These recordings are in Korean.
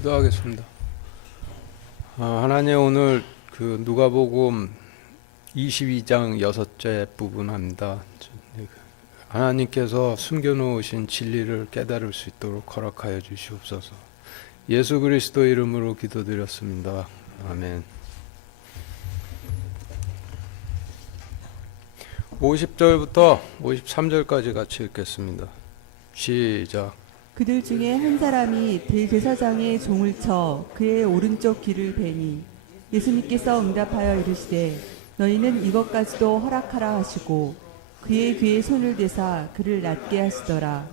기도하겠습니다. 하나님, 오늘 그 누가복음 22장 6째 부분 합니다. 하나님께서 숨겨놓으신 진리를 깨달을 수 있도록 허락하여 주시옵소서. 예수 그리스도 이름으로 기도드렸습니다. 아멘. 50절부터 53절까지 같이 읽겠습니다. 시작. 그들 중에 한 사람이 대제사장의 종을 쳐 그의 오른쪽 귀를 베니 예수님께서 응답하여 이르시되 너희는 이것까지도 허락하라 하시고 그의 귀에 손을 대사 그를 낫게 하시더라.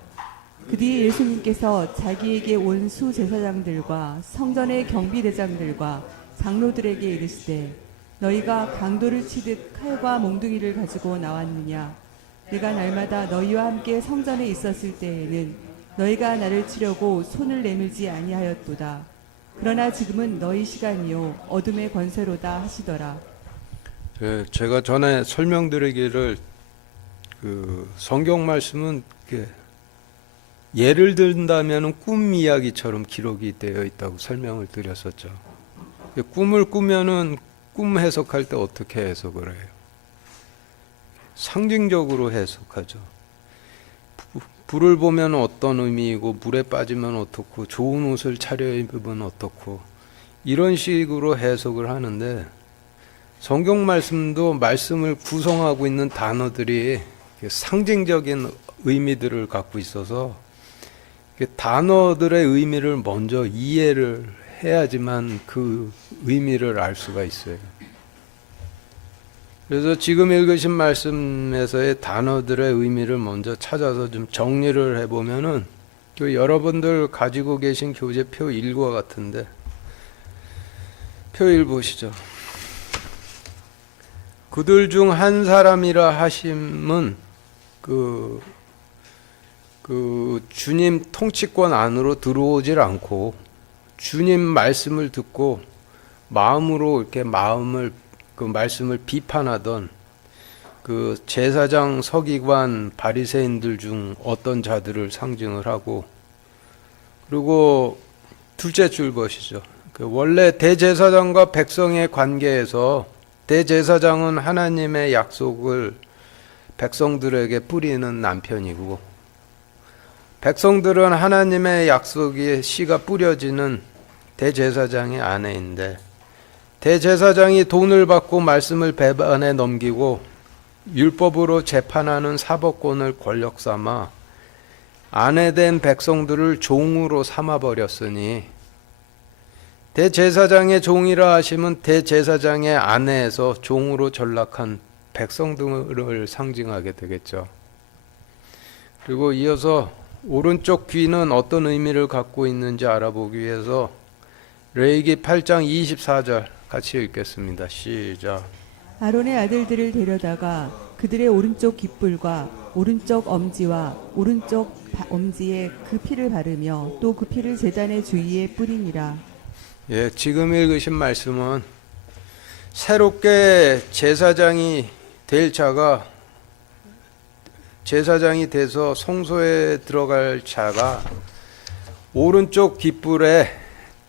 그 뒤에 예수님께서 자기에게 온 수제사장들과 성전의 경비대장들과 장로들에게 이르시되 너희가 강도를 치듯 칼과 몽둥이를 가지고 나왔느냐. 내가 날마다 너희와 함께 성전에 있었을 때에는 너희가 나를 치려고 손을 내밀지 아니하였도다. 그러나 지금은 너희 시간이요 어둠의 권세로다 하시더라. 제가 전에 설명드리기를 성경 말씀은 예를 든다면 꿈 이야기처럼 기록이 되어 있다고 설명을 드렸었죠. 꿈을 꾸면은 꿈 해석할 때 어떻게 해석을 해요? 상징적으로 해석하죠. 불을 보면 어떤 의미이고 물에 빠지면 어떻고 좋은 옷을 차려입으면 어떻고 이런 식으로 해석을 하는데 성경 말씀도 말씀을 구성하고 있는 단어들이 상징적인 의미들을 갖고 있어서 단어들의 의미를 먼저 이해를 해야지만 그 의미를 알 수가 있어요. 그래서 지금 읽으신 말씀에서의 단어들의 의미를 먼저 찾아서 좀 정리를 해보면은 여러분들 가지고 계신 교재표 1과 같은데 표 1 보시죠. 그들 중 한 사람이라 하심은 그 주님 통치권 안으로 들어오질 않고 주님 말씀을 듣고 마음으로 이렇게 그 말씀을 비판하던 그 제사장, 서기관, 바리새인들 중 어떤 자들을 상징을 하고, 그리고 둘째 줄 보시죠. 원래 대제사장과 백성의 관계에서 대제사장은 하나님의 약속을 백성들에게 뿌리는 남편이고, 백성들은 하나님의 약속의 씨가 뿌려지는 대제사장의 아내인데, 대제사장이 돈을 받고 말씀을 배반에 넘기고 율법으로 재판하는 사법권을 권력 삼아 아내된 백성들을 종으로 삼아버렸으니 대제사장의 종이라 하시면 대제사장의 아내에서 종으로 전락한 백성들을 상징하게 되겠죠. 그리고 이어서 오른쪽 귀는 어떤 의미를 갖고 있는지 알아보기 위해서 레위기 8장 24절 같이 읽겠습니다. 시작. 아론의 아들들을 데려다가 그들의 오른쪽 깃불과 오른쪽 엄지와 오른쪽 엄지에 그 피를 바르며 또 그 피를 제단의 주위에 뿌리니라. 예, 지금 읽으신 말씀은 새롭게 제사장이 될 자가 제사장이 돼서 성소에 들어갈 자가 오른쪽 깃불에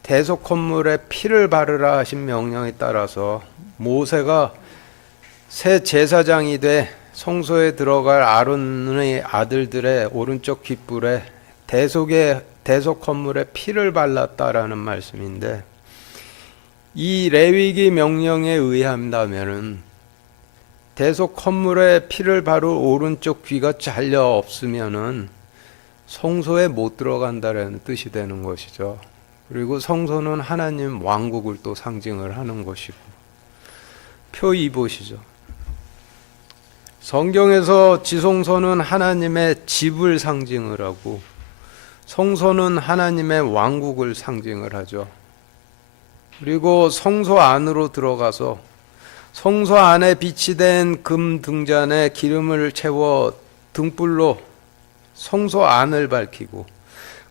대속 건물에 피를 바르라 하신 명령에 따라서 모세가 새 제사장이 돼 성소에 들어갈 아론의 아들들의 오른쪽 깃불에 대속 건물에 피를 발랐다라는 말씀인데, 이 레위기 명령에 의한다면은 대속 건물에 피를 바를 오른쪽 귀가 잘려 없으면은 성소에 못 들어간다라는 뜻이 되는 것이죠. 그리고 성소는 하나님 왕국을 또 상징을 하는 것이고, 표 2 보시죠. 성경에서 지성소는 하나님의 집을 상징을 하고 성소는 하나님의 왕국을 상징을 하죠. 그리고 성소 안으로 들어가서 성소 안에 비치된 금 등잔에 기름을 채워 등불로 성소 안을 밝히고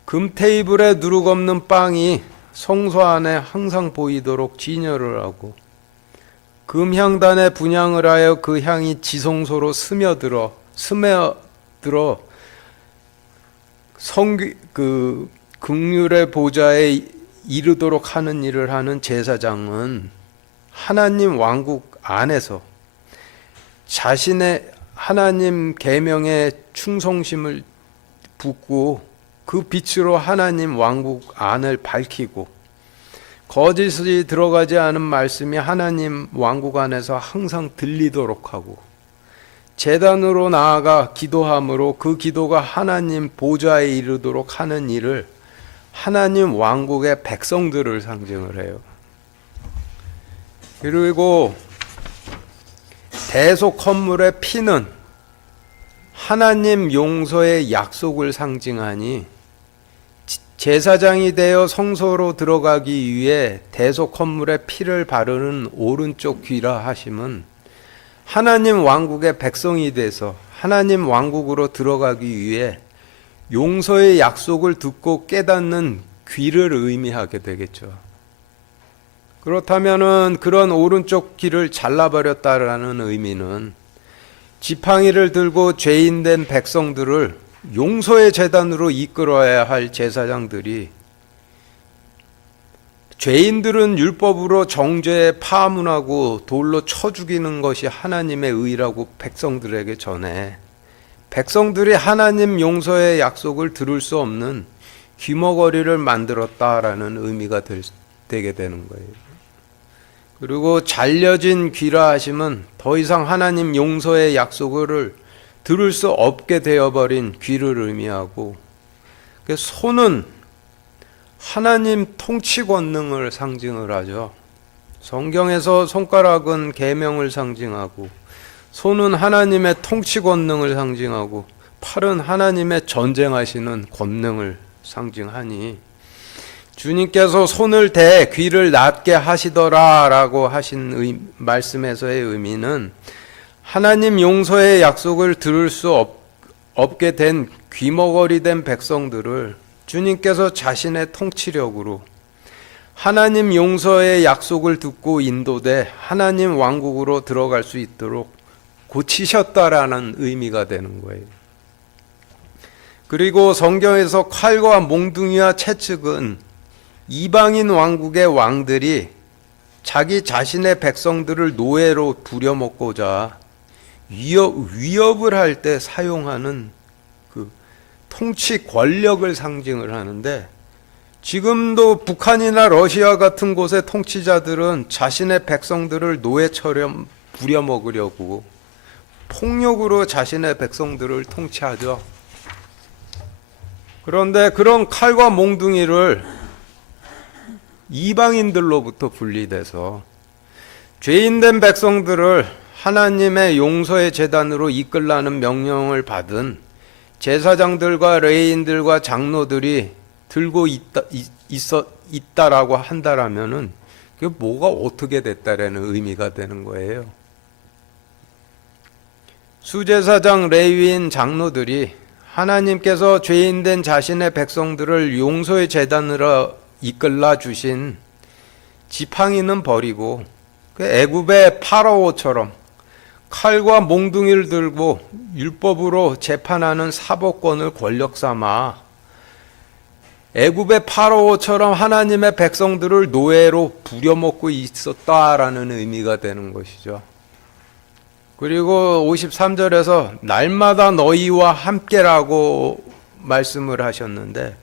금 테이블에 누룩 없는 빵이 성소 안에 항상 보이도록 진열을 하고 금향단에 분향을 하여 그 향이 지성소로 스며들어 극률의 보좌에 이르도록 하는 일을 하는 제사장은 하나님 왕국 안에서 자신의 하나님 계명에 충성심을 붓고 그 빛으로 하나님 왕국 안을 밝히고 거짓이 들어가지 않은 말씀이 하나님 왕국 안에서 항상 들리도록 하고 제단으로 나아가 기도함으로 그 기도가 하나님 보좌에 이르도록 하는 일을 하나님 왕국의 백성들을 상징을 해요. 그리고 대속 헌물의 피는 하나님 용서의 약속을 상징하니 제사장이 되어 성소로 들어가기 위해 대속 헌물의 피를 바르는 오른쪽 귀라 하심은 하나님 왕국의 백성이 돼서 하나님 왕국으로 들어가기 위해 용서의 약속을 듣고 깨닫는 귀를 의미하게 되겠죠. 그렇다면은 그런 오른쪽 귀를 잘라버렸다라는 의미는 지팡이를 들고 죄인된 백성들을 용서의 제단으로 이끌어야 할 제사장들이 죄인들은 율법으로 정죄에 파문하고 돌로 쳐 죽이는 것이 하나님의 의라고 백성들에게 전해 백성들이 하나님 용서의 약속을 들을 수 없는 귀머거리를 만들었다라는 의미가 되게 되는 거예요. 그리고 잘려진 귀라 하심은 더 이상 하나님 용서의 약속을 들을 수 없게 되어버린 귀를 의미하고 손은 하나님 통치 권능을 상징을 하죠. 성경에서 손가락은 계명을 상징하고 손은 하나님의 통치 권능을 상징하고 팔은 하나님의 전쟁하시는 권능을 상징하니 주님께서 손을 대 귀를 낫게 하시더라라고 하신 말씀에서의 의미는 하나님 용서의 약속을 들을 수 없게 된 귀머거리 된 백성들을 주님께서 자신의 통치력으로 하나님 용서의 약속을 듣고 인도돼 하나님 왕국으로 들어갈 수 있도록 고치셨다라는 의미가 되는 거예요. 그리고 성경에서 칼과 몽둥이와 채찍은 이방인 왕국의 왕들이 자기 자신의 백성들을 노예로 부려먹고자 위협을 할 때 사용하는 그 통치 권력을 상징을 하는데 지금도 북한이나 러시아 같은 곳의 통치자들은 자신의 백성들을 노예처럼 부려먹으려고 폭력으로 자신의 백성들을 통치하죠. 그런데 그런 칼과 몽둥이를 이방인들로부터 분리돼서 죄인된 백성들을 하나님의 용서의 제단으로 이끌라는 명령을 받은 제사장들과 레위인들과 장로들이 들고 있다라고 한다라면은 그게 뭐가 어떻게 됐다라는 의미가 되는 거예요. 수제사장, 레위인, 장로들이 하나님께서 죄인된 자신의 백성들을 용서의 제단으로 이끌라 주신 지팡이는 버리고 애굽의 파라오처럼 칼과 몽둥이를 들고 율법으로 재판하는 사법권을 권력 삼아 애굽의 파라오처럼 하나님의 백성들을 노예로 부려먹고 있었다라는 의미가 되는 것이죠. 그리고 53절에서 날마다 너희와 함께라고 말씀을 하셨는데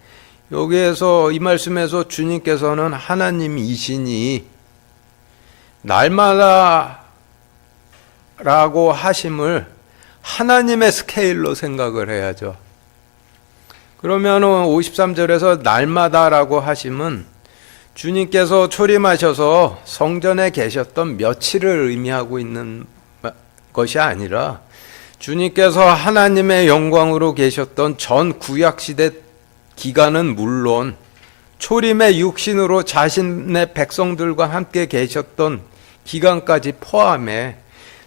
여기에서 이 말씀에서 주님께서는 하나님이시니 날마다 라고 하심을 하나님의 스케일로 생각을 해야죠. 그러면 53절에서 날마다라고 하심은 주님께서 초림하셔서 성전에 계셨던 며칠을 의미하고 있는 것이 아니라 주님께서 하나님의 영광으로 계셨던 전 구약시대 기간은 물론 초림의 육신으로 자신의 백성들과 함께 계셨던 기간까지 포함해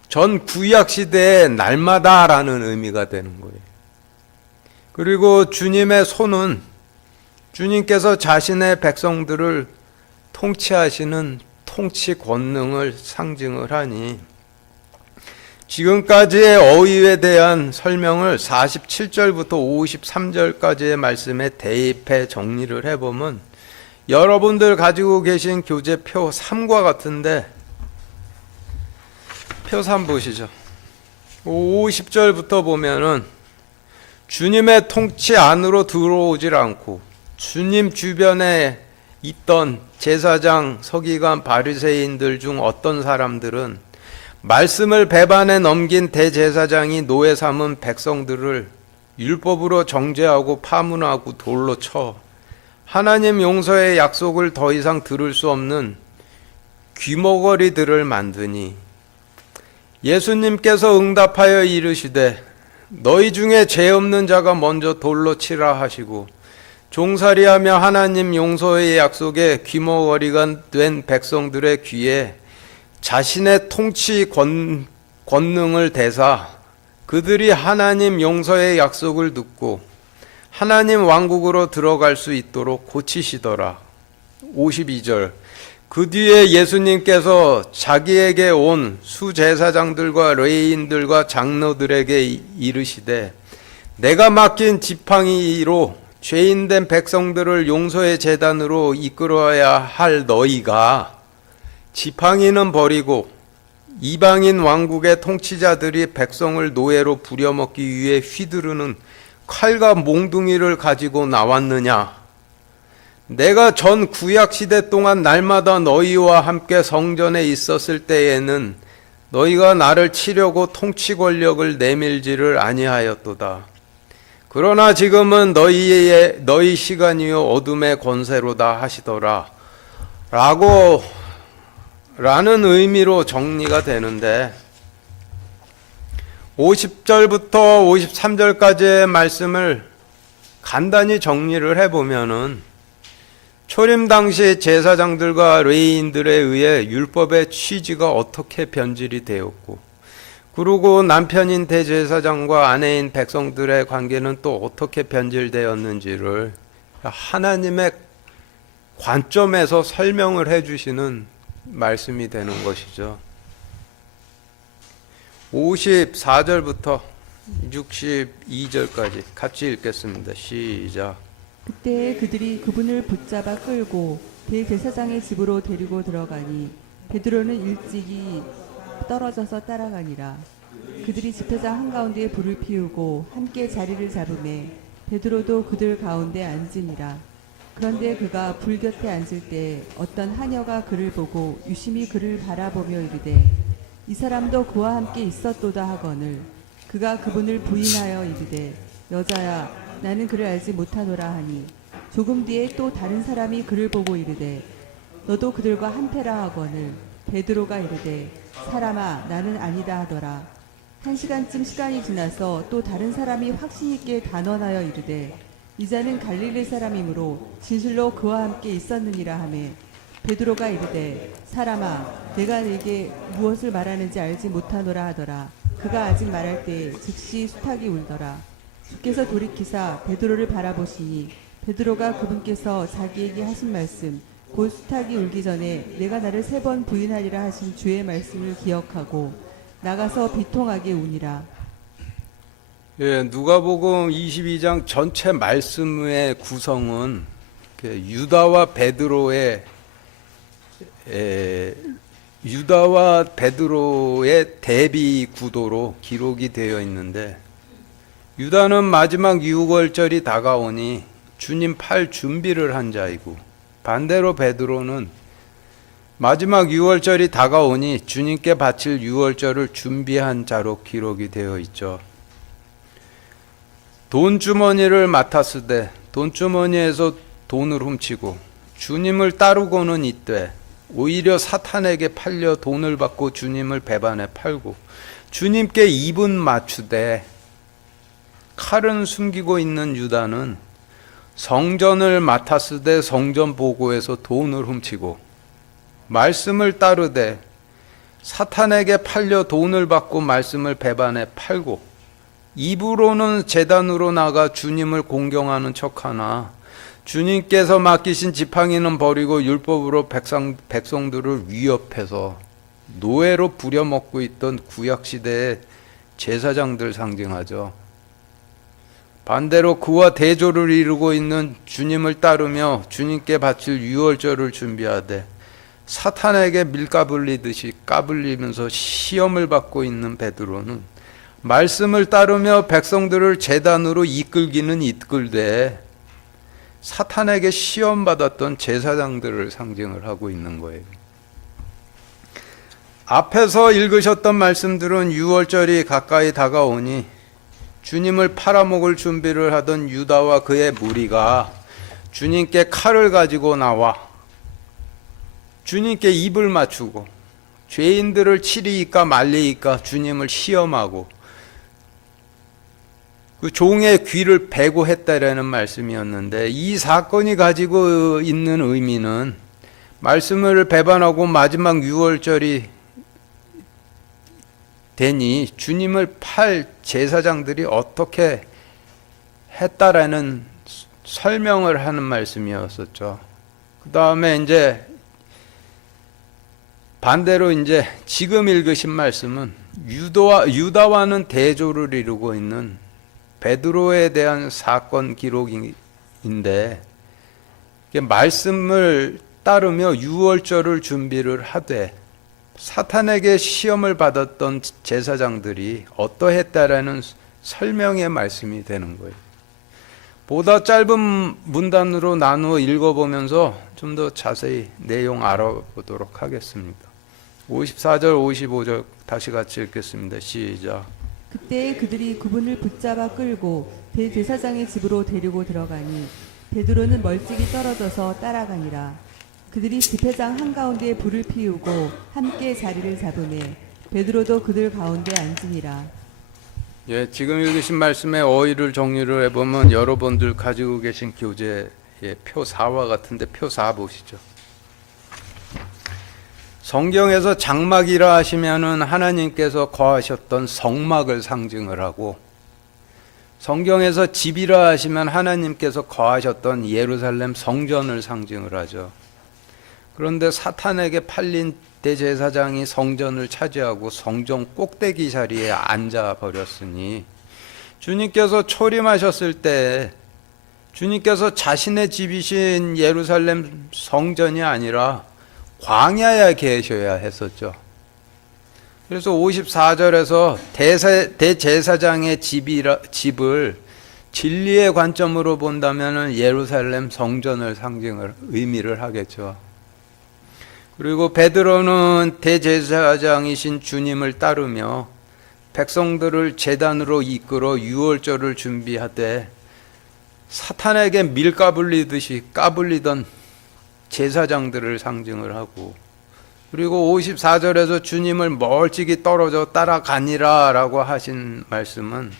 전 구약시대의 날마다라는 의미가 되는 거예요. 그리고 주님의 손은 주님께서 자신의 백성들을 통치하시는 통치 권능을 상징을 하니 지금까지의 어휘에 대한 설명을 47절부터 53절까지의 말씀에 대입해 정리를 해보면 여러분들 가지고 계신 교재표 3과 같은데 표 3 보시죠. 50절부터 보면은 주님의 통치 안으로 들어오질 않고 주님 주변에 있던 제사장, 서기관, 바리새인들 중 어떤 사람들은 말씀을 배반해 넘긴 대제사장이 노예 삼은 백성들을 율법으로 정죄하고 파문하고 돌로 쳐 하나님 용서의 약속을 더 이상 들을 수 없는 귀머거리들을 만드니 예수님께서 응답하여 이르시되 너희 중에 죄 없는 자가 먼저 돌로 치라 하시고 종살이하며 하나님 용서의 약속에 귀머거리가 된 백성들의 귀에 자신의 통치 권능을 대사 그들이 하나님 용서의 약속을 듣고 하나님 왕국으로 들어갈 수 있도록 고치시더라. 52절 그 뒤에 예수님께서 자기에게 온 수제사장들과 레위인들과 장로들에게 이르시되 내가 맡긴 지팡이로 죄인된 백성들을 용서의 제단으로 이끌어야 할 너희가 지팡이는 버리고 이방인 왕국의 통치자들이 백성을 노예로 부려먹기 위해 휘두르는 칼과 몽둥이를 가지고 나왔느냐? 내가 전 구약 시대 동안 날마다 너희와 함께 성전에 있었을 때에는 너희가 나를 치려고 통치 권력을 내밀지를 아니하였도다. 그러나 지금은 너희 시간이요 어둠의 권세로다 하시더라. 라는 의미로 정리가 되는데 50절부터 53절까지의 말씀을 간단히 정리를 해보면은 초림 당시 제사장들과 레위인들에 의해 율법의 취지가 어떻게 변질이 되었고 그리고 남편인 대제사장과 아내인 백성들의 관계는 또 어떻게 변질되었는지를 하나님의 관점에서 설명을 해주시는 말씀이 되는 것이죠. 54절부터 62절까지 같이 읽겠습니다. 시작. 그때 그들이 그분을 붙잡아 끌고 대제사장의 집으로 데리고 들어가니 베드로는 일찍이 떨어져서 따라가니라. 그들이 집회장 한가운데에 불을 피우고 함께 자리를 잡으매 베드로도 그들 가운데 앉으니라. 그런데 그가 불 곁에 앉을 때 어떤 하녀가 그를 보고 유심히 그를 바라보며 이르되 이 사람도 그와 함께 있었도다 하거늘 그가 그분을 부인하여 이르되 여자야 나는 그를 알지 못하노라 하니 조금 뒤에 또 다른 사람이 그를 보고 이르되 너도 그들과 한패라 하거늘 베드로가 이르되 사람아 나는 아니다 하더라. 1시간쯤 시간이 지나서 또 다른 사람이 확신 있게 단언하여 이르되 이 자는 갈릴리 사람이므로 진실로 그와 함께 있었느니라 하매 베드로가 이르되 사람아 내가 네게 무엇을 말하는지 알지 못하노라 하더라. 그가 아직 말할 때 즉시 수탉이 울더라. 주께서 돌이키사 베드로를 바라보시니 베드로가 그분께서 자기에게 하신 말씀 곧 수탉이 울기 전에 내가 나를 3번 부인하리라 하신 주의 말씀을 기억하고 나가서 비통하게 우니라. 예, 누가복음 22장 전체 말씀의 구성은 유다와 베드로의 대비 구도로 기록이 되어 있는데 유다는 마지막 유월절이 다가오니 주님 팔 준비를 한 자이고 반대로 베드로는 마지막 유월절이 다가오니 주님께 바칠 유월절을 준비한 자로 기록이 되어 있죠. 돈주머니를 맡았으되 돈주머니에서 돈을 훔치고 주님을 따르고는 있되 오히려 사탄에게 팔려 돈을 받고 주님을 배반해 팔고 주님께 입은 맞추되 칼은 숨기고 있는 유다는 성전을 맡았으되 성전 보고에서 돈을 훔치고 말씀을 따르되 사탄에게 팔려 돈을 받고 말씀을 배반해 팔고 입으로는 제단으로 나가 주님을 공경하는 척하나 주님께서 맡기신 지팡이는 버리고 율법으로 백성들을 위협해서 노예로 부려먹고 있던 구약시대의 제사장들 상징하죠. 반대로 그와 대조를 이루고 있는 주님을 따르며 주님께 바칠 유월절을 준비하되 사탄에게 밀가불리듯이 까불리면서 시험을 받고 있는 베드로는 말씀을 따르며 백성들을 제단으로 이끌기는 이끌되 사탄에게 시험받았던 제사장들을 상징을 하고 있는 거예요. 앞에서 읽으셨던 말씀들은 유월절이 가까이 다가오니 주님을 팔아먹을 준비를 하던 유다와 그의 무리가 주님께 칼을 가지고 나와 주님께 입을 맞추고 죄인들을 치리이까 말리이까 주님을 시험하고 그 종의 귀를 베고 했다라는 말씀이었는데, 이 사건이 가지고 있는 의미는 말씀을 배반하고 마지막 유월절이 되니 주님을 팔 제사장들이 어떻게 했다라는 설명을 하는 말씀이었었죠. 그 다음에 이제 반대로 이제 지금 읽으신 말씀은 유다와는 대조를 이루고 있는 베드로에 대한 사건 기록인데, 말씀을 따르며 유월절을 준비를 하되 사탄에게 시험을 받았던 제사장들이 어떠했다라는 설명의 말씀이 되는 거예요. 보다 짧은 문단으로 나누어 읽어보면서 좀 더 자세히 내용 알아보도록 하겠습니다. 54절 55절 다시 같이 읽겠습니다. 시작. 그때 그들이 그분을 붙잡아 끌고 대제사장의 집으로 데리고 들어가니 베드로는 멀찍이 떨어져서 따라가니라. 그들이 집회장 한가운데 불을 피우고 함께 자리를 잡으매 베드로도 그들 가운데 앉으니라. 예, 지금 읽으신 말씀의 어휘를 정리를 해보면 여러분들 가지고 계신 교재의 표 4와 같은데 표 4 보시죠. 성경에서 장막이라 하시면은 하나님께서 거하셨던 성막을 상징을 하고, 성경에서 집이라 하시면 하나님께서 거하셨던 예루살렘 성전을 상징을 하죠. 그런데 사탄에게 팔린 대제사장이 성전을 차지하고 성전 꼭대기 자리에 앉아 버렸으니, 주님께서 초림하셨을 때 주님께서 자신의 집이신 예루살렘 성전이 아니라 광야에 계셔야 했었죠. 그래서 54절에서 대제사장의 집을 진리의 관점으로 본다면 예루살렘 성전을 상징을 의미를 하겠죠. 그리고 베드로는 대제사장이신 주님을 따르며 백성들을 제단으로 이끌어 유월절을 준비하되 사탄에게 밀가불리듯이 까불리던 제사장들을 상징을 하고, 그리고 54절에서 주님을 멀찍이 떨어져 따라가니라 라고 하신 말씀은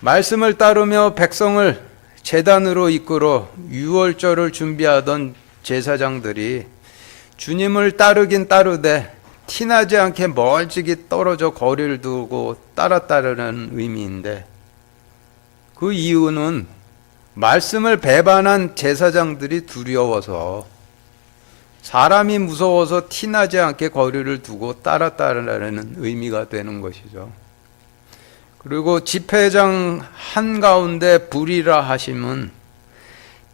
말씀을 따르며 백성을 제단으로 이끌어 유월절을 준비하던 제사장들이 주님을 따르긴 따르되 티나지 않게 멀찍이 떨어져 거리를 두고 따랐다는 의미인데, 그 이유는 말씀을 배반한 제사장들이 두려워서, 사람이 무서워서 티나지 않게 거리를 두고 따랐다라는 의미가 되는 것이죠. 그리고 집회장 한가운데 불이라 하심은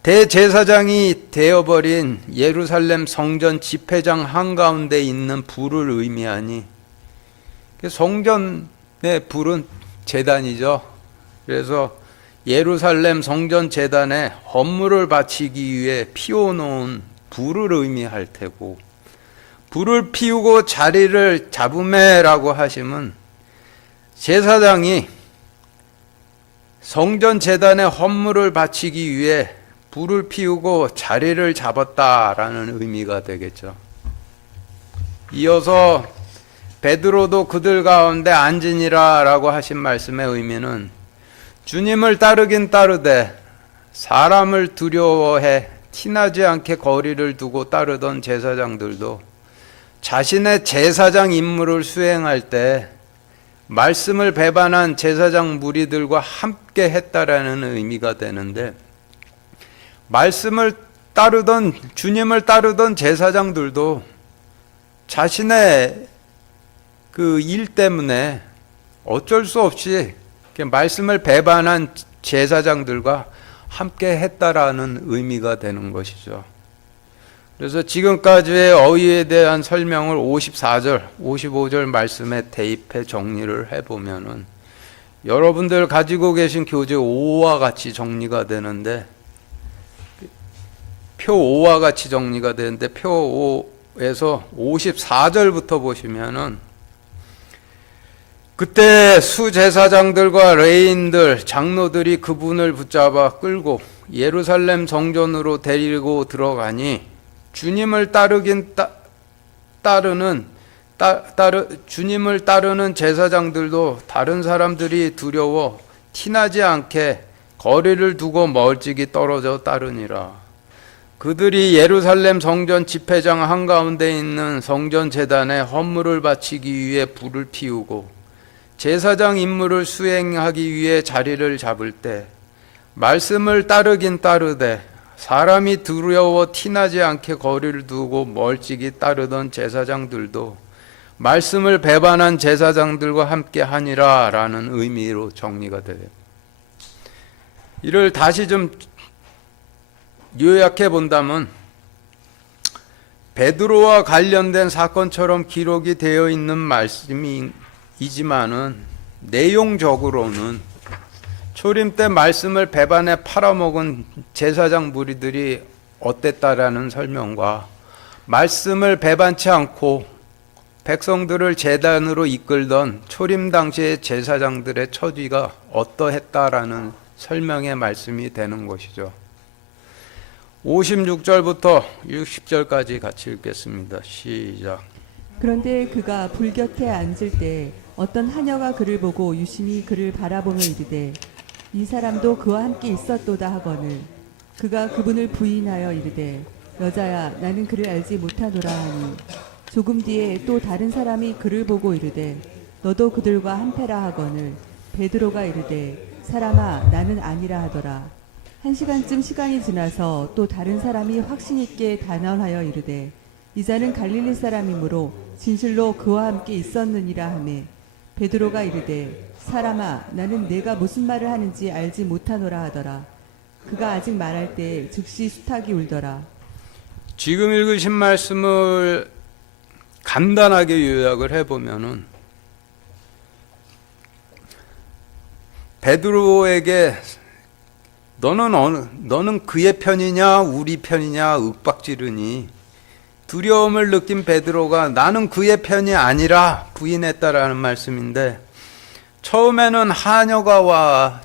대제사장이 되어버린 예루살렘 성전 집회장 한가운데 있는 불을 의미하니, 성전의 불은 제단이죠. 그래서 예루살렘 성전 제단에 헌물을 바치기 위해 피워놓은 불을 의미할 테고, 불을 피우고 자리를 잡으매라고 하시면 제사장이 성전 제단에 헌물을 바치기 위해 불을 피우고 자리를 잡았다라는 의미가 되겠죠. 이어서 베드로도 그들 가운데 앉으니라 라고 하신 말씀의 의미는 주님을 따르긴 따르되 사람을 두려워해 티나지 않게 거리를 두고 따르던 제사장들도 자신의 제사장 임무를 수행할 때 말씀을 배반한 제사장 무리들과 함께 했다라는 의미가 되는데, 말씀을 따르던 주님을 따르던 제사장들도 자신의 그 일 때문에 어쩔 수 없이 말씀을 배반한 제사장들과 함께 했다라는 의미가 되는 것이죠. 그래서 지금까지의 어휘에 대한 설명을 54절, 55절 말씀에 대입해 정리를 해보면은 여러분들 가지고 계신 교재 5와 같이 정리가 되는데, 표 5와 같이 정리가 되는데, 표 5에서 54절부터 보시면은 그때 수제사장들과 레위인들, 장로들이 그분을 붙잡아 끌고 예루살렘 성전으로 데리고 들어가니 주님을 주님을 따르는 제사장들도 다른 사람들이 두려워 티나지 않게 거리를 두고 멀찍이 떨어져 따르니라. 그들이 예루살렘 성전 집회장 한가운데 있는 성전 제단에 헌물을 바치기 위해 불을 피우고 제사장 임무를 수행하기 위해 자리를 잡을 때 말씀을 따르긴 따르되 사람이 두려워 티나지 않게 거리를 두고 멀찍이 따르던 제사장들도 말씀을 배반한 제사장들과 함께 하니라 라는 의미로 정리가 돼요. 이를 다시 좀 요약해 본다면 베드로와 관련된 사건처럼 기록이 되어 있는 말씀이지만은 내용적으로는 초림 때 말씀을 배반해 팔아먹은 제사장 무리들이 어땠다라는 설명과 말씀을 배반치 않고 백성들을 제단으로 이끌던 초림 당시의 제사장들의 처지가 어떠했다라는 설명의 말씀이 되는 것이죠. 56절부터 60절까지 같이 읽겠습니다. 시작. 그런데 그가 불 곁에 앉을 때 어떤 하녀가 그를 보고 유심히 그를 바라보며 이르되 이 사람도 그와 함께 있었도다 하거늘 그가 그분을 부인하여 이르되 여자야 나는 그를 알지 못하노라 하니 조금 뒤에 또 다른 사람이 그를 보고 이르되 너도 그들과 한패라 하거늘 베드로가 이르되 사람아 나는 아니라 하더라. 1시간쯤 시간이 지나서 또 다른 사람이 확신 있게 단언하여 이르되 이 자는 갈릴리 사람이므로 진실로 그와 함께 있었느니라 하매 베드로가 이르되 사람아 나는 내가 무슨 말을 하는지 알지 못하노라 하더라. 그가 아직 말할 때 즉시 수탉이 울더라. 지금 읽으신 말씀을 간단하게 요약을 해보면은 베드로에게 너는 그의 편이냐 우리 편이냐 윽박지르니 두려움을 느낀 베드로가 나는 그의 편이 아니라 부인했다라는 말씀인데, 처음에는 하녀가 와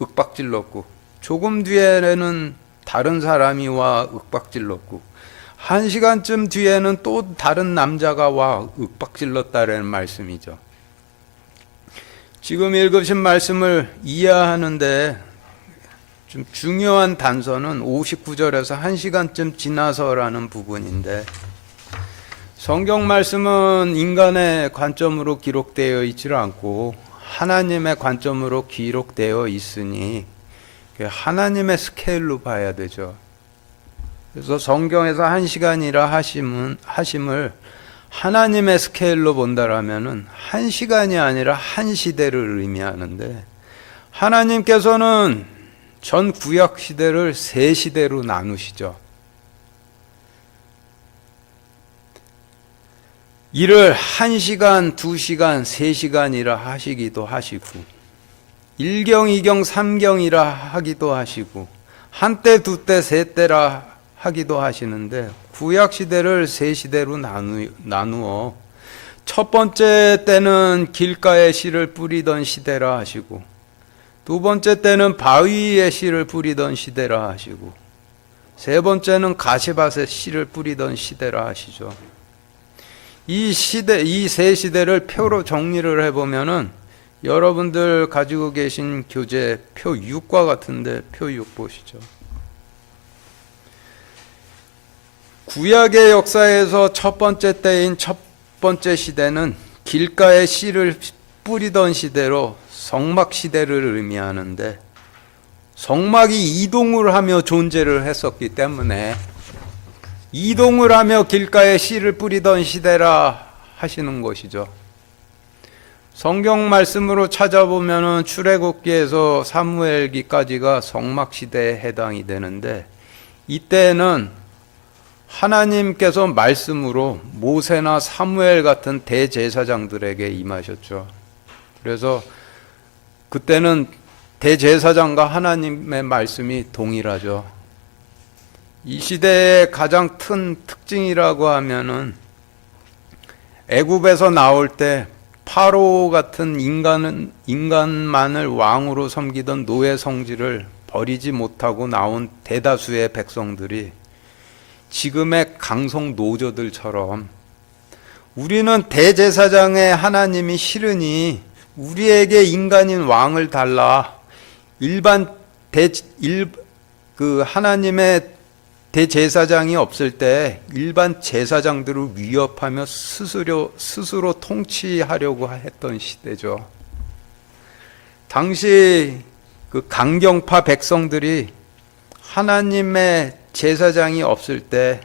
윽박질렀고 조금 뒤에는 다른 사람이 와 윽박질렀고 1시간쯤 뒤에는 또 다른 남자가 와 윽박질렀다라는 말씀이죠. 지금 읽으신 말씀을 이해하는데 좀 중요한 단서는 59절에서 1시간쯤 지나서라는 부분인데, 성경 말씀은 인간의 관점으로 기록되어 있지 않고 하나님의 관점으로 기록되어 있으니 하나님의 스케일로 봐야 되죠. 그래서 성경에서 1시간이라 하심을 하나님의 스케일로 본다라면은 1시간이 아니라 한 시대를 의미하는데, 하나님께서는 전 구약 시대를 세 시대로 나누시죠. 이를 1시간, 2시간, 3시간이라 하시기도 하시고 1경, 2경, 3경이라 하기도 하시고 한때, 두때, 세때라 하기도 하시는데, 구약 시대를 세 시대로 나누어 첫 번째 때는 길가에 씨를 뿌리던 시대라 하시고, 두 번째 때는 바위에 씨를 뿌리던 시대라 하시고, 세 번째는 가시밭에 씨를 뿌리던 시대라 하시죠. 이 세 시대를 표로 정리를 해보면은 여러분들 가지고 계신 교재 표 6과 같은데 표 6 보시죠. 구약의 역사에서 첫 번째 때인 첫 번째 시대는 길가에 씨를 뿌리던 시대로 성막 시대를 의미하는데, 성막이 이동을 하며 존재를 했었기 때문에 이동을 하며 길가에 씨를 뿌리던 시대라 하시는 것이죠. 성경 말씀으로 찾아보면은 출애굽기에서 사무엘기까지가 성막 시대에 해당이 되는데, 이때는 하나님께서 말씀으로 모세나 사무엘 같은 대제사장들에게 임하셨죠. 그래서 그때는 대제사장과 하나님의 말씀이 동일하죠. 이 시대의 가장 큰 특징이라고 하면은 애굽에서 나올 때 파로 같은 인간만을 왕으로 섬기던 노예 성질을 버리지 못하고 나온 대다수의 백성들이 지금의 강성 노조들처럼 우리는 대제사장의 하나님이 싫으니 우리에게 인간인 왕을 달라, 하나님의 대제사장이 없을 때 일반 제사장들을 위협하며 스스로 통치하려고 했던 시대죠. 당시 그 강경파 백성들이 하나님의 제사장이 없을 때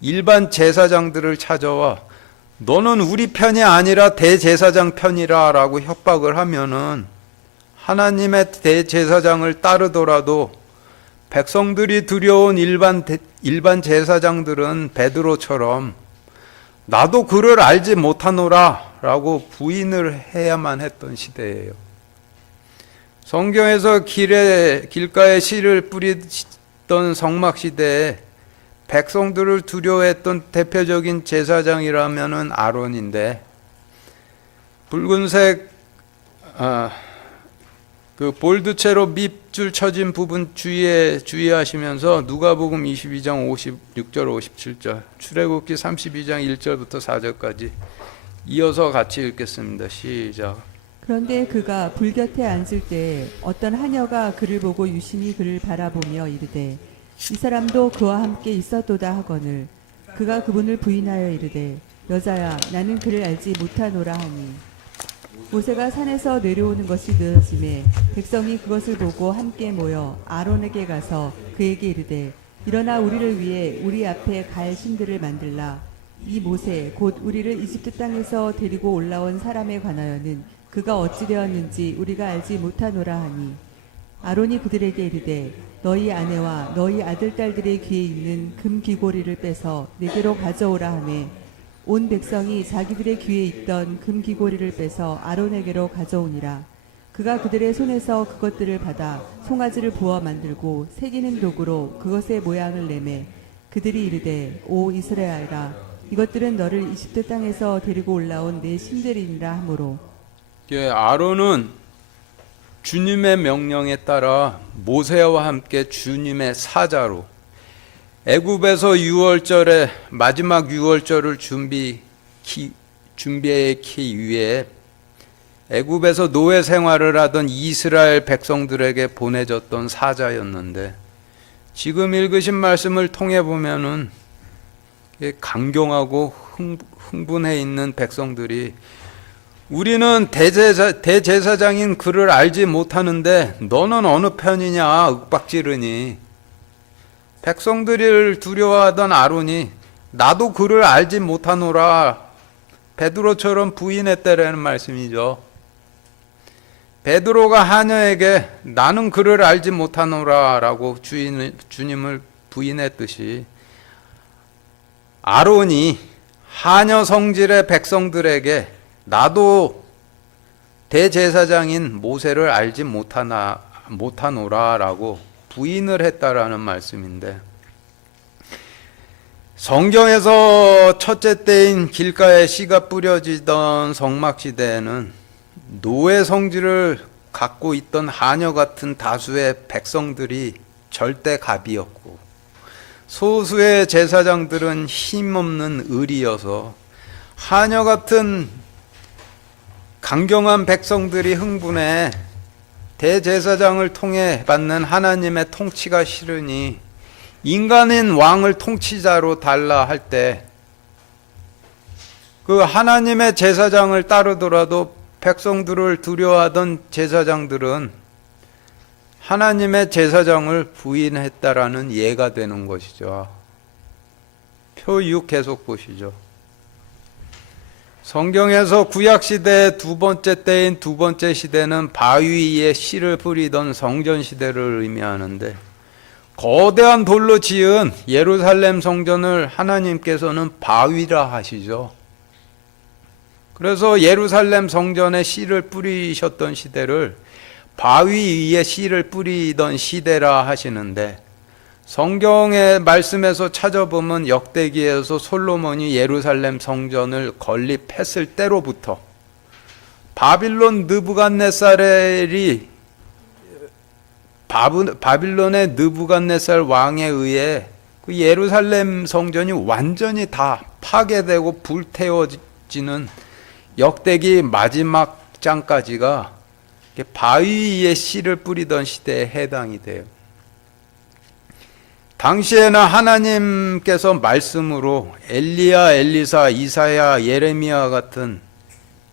일반 제사장들을 찾아와 너는 우리 편이 아니라 대제사장 편이라 라고 협박을 하면은 하나님의 대제사장을 따르더라도 백성들이 두려운 일반 제사장들은 베드로처럼 나도 그를 알지 못하노라 라고 부인을 해야만 했던 시대예요. 성경에서 길가에 씨를 뿌리던 성막 시대에 백성들을 두려워했던 대표적인 제사장이라면은 아론인데, 붉은색 그 볼드체로 밑줄 쳐진 부분 주의하시면서 누가복음 22장 56절 57절, 출애굽기 32장 1절부터 4절까지 이어서 같이 읽겠습니다. 시작. 그런데 그가 불 곁에 앉을 때 어떤 하녀가 그를 보고 유심히 그를 바라보며 이르되 이 사람도 그와 함께 있었도다 하거늘 그가 그분을 부인하여 이르되 여자야 나는 그를 알지 못하노라 하니 모세가 산에서 내려오는 것이 늦어짐에 백성이 그것을 보고 함께 모여 아론에게 가서 그에게 이르되 일어나 우리를 위해 우리 앞에 갈 신들을 만들라. 이 모세 곧 우리를 이집트 땅에서 데리고 올라온 사람에 관하여는 그가 어찌 되었는지 우리가 알지 못하노라 하니 아론이 그들에게 이르되 너희 아내와 너희 아들 딸들의 귀에 있는 금 귀고리를 빼서 내게로 가져오라 하매 온 백성이 자기들의 귀에 있던 금 귀고리를 빼서 아론에게로 가져오니라. 그가 그들의 손에서 그것들을 받아 송아지를 부어 만들고 새기는 도구로 그것의 모양을 내매 그들이 이르되 오 이스라엘아 이것들은 너를 이집트 땅에서 데리고 올라온 내 신들이니라 하므로. 아론은 주님의 명령에 따라 모세와 함께 주님의 사자로 애굽에서 유월절에 마지막 유월절을 준비하기 위해 애굽에서 노예 생활을 하던 이스라엘 백성들에게 보내졌던 사자였는데, 지금 읽으신 말씀을 통해 보면은 강경하고 흥분해 있는 백성들이 우리는 대제사장인 그를 알지 못하는데 너는 어느 편이냐 윽박지르니, 백성들을 두려워하던 아론이 나도 그를 알지 못하노라 베드로처럼 부인했다라는 말씀이죠. 베드로가 하녀에게 나는 그를 알지 못하노라 라고 주님을 부인했듯이 아론이 하녀 성질의 백성들에게 나도 대제사장인 모세를 알지 못하노라 라고 부인을 했다라는 말씀인데, 성경에서 첫째 때인 길가에 씨가 뿌려지던 성막시대에는 노예 성질을 갖고 있던 하녀 같은 다수의 백성들이 절대 갑이었고, 소수의 제사장들은 힘없는 을이어서 하녀 같은 강경한 백성들이 흥분해 대제사장을 통해 받는 하나님의 통치가 싫으니 인간인 왕을 통치자로 달라 할 때 그 하나님의 제사장을 따르더라도 백성들을 두려워하던 제사장들은 하나님의 제사장을 부인했다라는 예가 되는 것이죠. 표 6 계속 보시죠. 성경에서 구약 시대의 두 번째 때인 두 번째 시대는 바위 위에 씨를 뿌리던 성전 시대를 의미하는데, 거대한 돌로 지은 예루살렘 성전을 하나님께서는 바위라 하시죠. 그래서 예루살렘 성전에 씨를 뿌리셨던 시대를 바위 위에 씨를 뿌리던 시대라 하시는데, 성경의 말씀에서 찾아보면 역대기에서 솔로몬이 예루살렘 성전을 건립했을 때로부터 바빌론의 느부갓네살 왕에 의해 그 예루살렘 성전이 완전히 다 파괴되고 불태워지는 역대기 마지막 장까지가 바위 위에 씨를 뿌리던 시대에 해당이 돼요. 당시에는 하나님께서 말씀으로 엘리야, 엘리사, 이사야, 예레미야 같은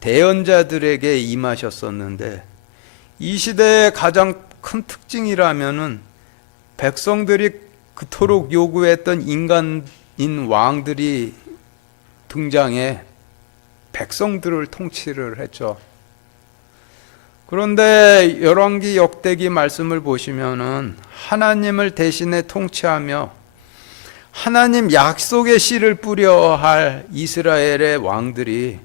대언자들에게 임하셨었는데, 이 시대의 가장 큰 특징이라면은 백성들이 그토록 요구했던 인간인 왕들이 등장해 백성들을 통치를 했죠. 그런데 열왕기 역대기 말씀을 보시면은 하나님을 대신해 통치하며 하나님 약속의 씨를 뿌려 할 이스라엘의 왕들이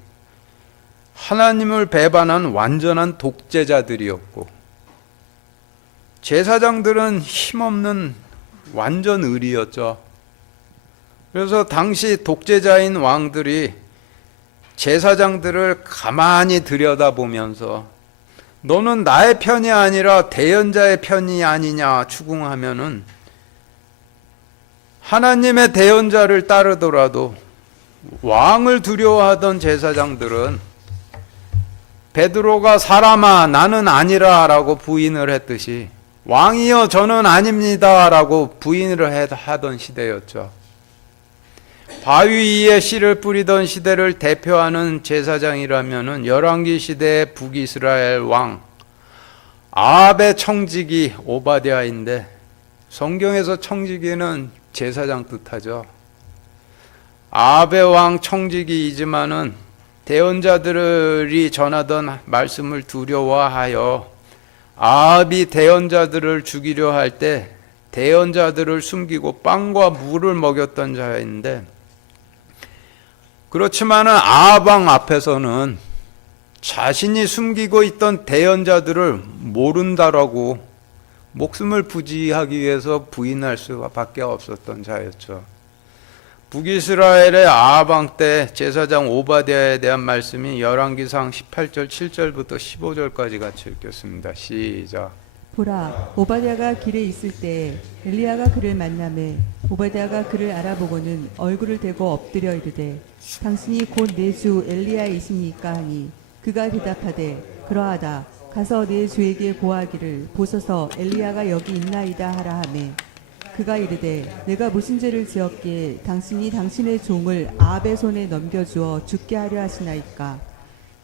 하나님을 배반한 완전한 독재자들이었고, 제사장들은 힘없는 완전 의리였죠. 그래서 당시 독재자인 왕들이 제사장들을 가만히 들여다보면서 너는 나의 편이 아니라 대언자의 편이 아니냐 추궁하면은, 하나님의 대언자를 따르더라도 왕을 두려워하던 제사장들은 베드로가 사람아 나는 아니라 라고 부인을 했듯이 왕이여 저는 아닙니다 라고 부인을 하던 시대였죠. 바위 위에 씨를 뿌리던 시대를 대표하는 제사장이라면은 열왕기 시대의 북이스라엘 왕 아합의 청지기 오바댜인데, 성경에서 청지기는 제사장 뜻하죠. 아합의 왕 청지기이지만은 대언자들이 전하던 말씀을 두려워하여 아합이 대언자들을 죽이려 할 때 대언자들을 숨기고 빵과 물을 먹였던 자인데, 그렇지만은 아합 왕 앞에서는 자신이 숨기고 있던 대언자들을 모른다라고 목숨을 부지하기 위해서 부인할 수밖에 없었던 자였죠. 북이스라엘의 아합 왕 때 제사장 오바댜에 대한 말씀이 열왕기상 18절 7절부터 15절까지 같이 읽겠습니다. 시작. 보라, 오바댜가 길에 있을 때에 엘리야가 그를 만나매 오바댜가 그를 알아보고는 얼굴을 대고 엎드려 이르되 당신이 곧 내 주 엘리야이십니까 하니, 그가 대답하되 그러하다. 가서 내 주에게 고하기를 보소서 엘리야가 여기 있나이다 하라 하매, 그가 이르되 내가 무슨 죄를 지었기에 당신이 당신의 종을 아합의 손에 넘겨주어 죽게 하려 하시나이까.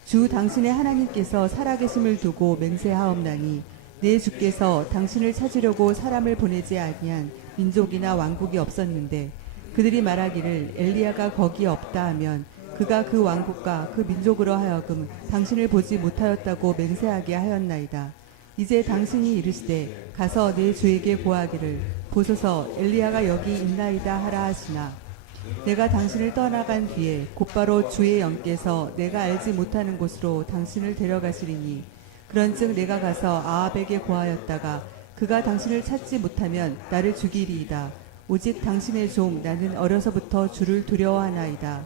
주 당신의 하나님께서 살아계심을 두고 맹세하옵나니 내 주께서 당신을 찾으려고 사람을 보내지 아니한 민족이나 왕국이 없었는데, 그들이 말하기를 엘리야가 거기 없다 하면 그가 그 왕국과 그 민족으로 하여금 당신을 보지 못하였다고 맹세하게 하였나이다. 이제 당신이 이르시되 가서 내 주에게 고하기를 보소서 엘리야가 여기 있나이다 하라 하시나, 내가 당신을 떠나간 뒤에 곧바로 주의 영께서 내가 알지 못하는 곳으로 당신을 데려가시리니, 그런즉 내가 가서 아합에게 고하였다가 그가 당신을 찾지 못하면 나를 죽이리이다. 오직 당신의 종 나는 어려서부터 주를 두려워하나이다.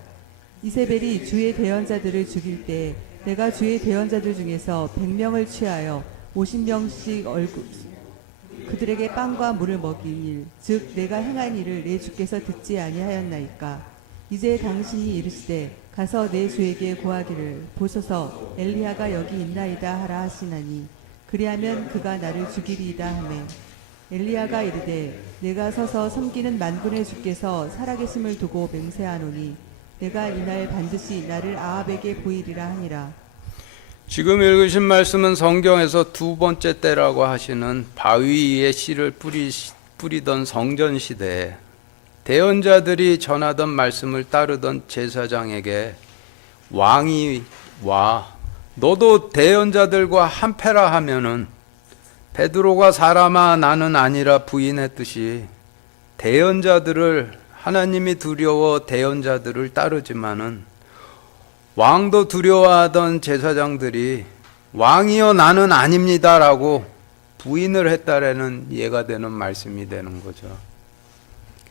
이세벨이 주의 대언자들을 죽일 때 내가 주의 대언자들 중에서 100명을 취하여 50명씩 그들에게 빵과 물을 먹인 일, 즉 내가 행한 일을 내 주께서 듣지 아니하였나이까. 이제 당신이 이르시되 가서 내 주에게 고하기를 보소서 엘리야가 여기 있나이다 하라 하시나니, 그리하면 그가 나를 죽이리이다 하매, 엘리야가 이르되 내가 서서 섬기는 만군의 주께서 살아계심을 두고 맹세하노니 내가 이날 반드시 나를 아합에게 보이리라 하니라. 지금 읽으신 말씀은 성경에서 두 번째 때라고 하시는 바위 위에 씨를 뿌리던 성전 시대에 대언자들이 전하던 말씀을 따르던 제사장에게 왕이 와 너도 대언자들과 한패라 하면은 베드로가 사람아 나는 아니라 부인했듯이 대언자들을 하나님이 두려워 대언자들을 따르지만은 왕도 두려워하던 제사장들이 왕이여 나는 아닙니다라고 부인을 했다라는 예가 되는 말씀이 되는 거죠.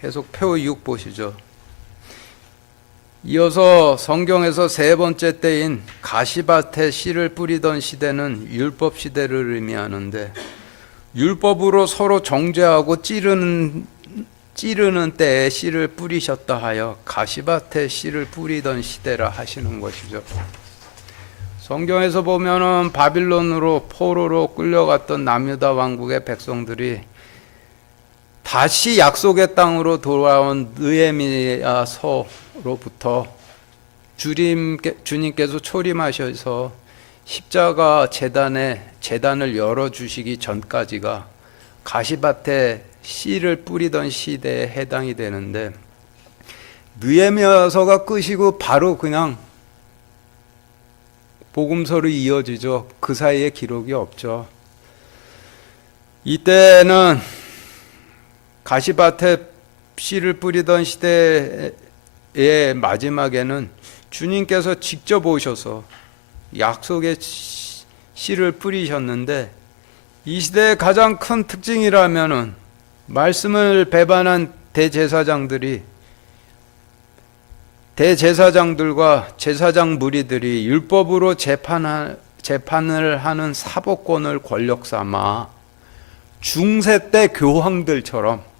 계속 표 6 보시죠. 이어서 성경에서 세 번째 때인 가시밭에 씨를 뿌리던 시대는 율법 시대를 의미하는데 율법으로 서로 정죄하고 찌르는 때에 씨를 뿌리셨다 하여 가시밭에 씨를 뿌리던 시대라 하시는 것이죠. 성경에서 보면은 바빌론으로 포로로 끌려갔던 남유다 왕국의 백성들이 다시 약속의 땅으로 돌아온 느헤미야서로부터 주님께서 초림하셔서 십자가 제단을 열어주시기 전까지가 가시밭에 씨를 뿌리던 시대에 해당이 되는데 느헤미야서가 끝이고 바로 그냥 복음서로 이어지죠. 그 사이에 기록이 없죠. 이때는 가시밭에 씨를 뿌리던 시대의 마지막에는 주님께서 직접 오셔서 약속의 씨를 뿌리셨는데 이 시대의 가장 큰 특징이라면은 말씀을 배반한 대제사장들과 제사장 무리들이 율법으로 재판을 하는 사법권을 권력 삼아 중세 때 교황들처럼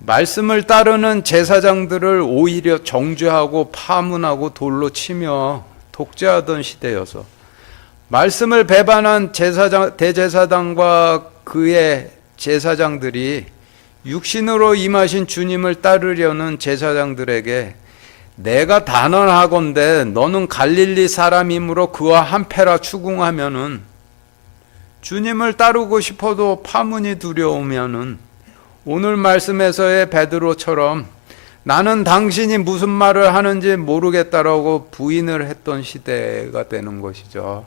말씀을 따르는 제사장들을 오히려 정죄하고 파문하고 돌로 치며 독재하던 시대여서 말씀을 배반한 대제사장과 그의 제사장들이 육신으로 임하신 주님을 따르려는 제사장들에게 내가 단언하건대 너는 갈릴리 사람이므로 그와 한패라 추궁하면은 주님을 따르고 싶어도 파문이 두려우면은 오늘 말씀에서의 베드로처럼 나는 당신이 무슨 말을 하는지 모르겠다라고 부인을 했던 시대가 되는 것이죠.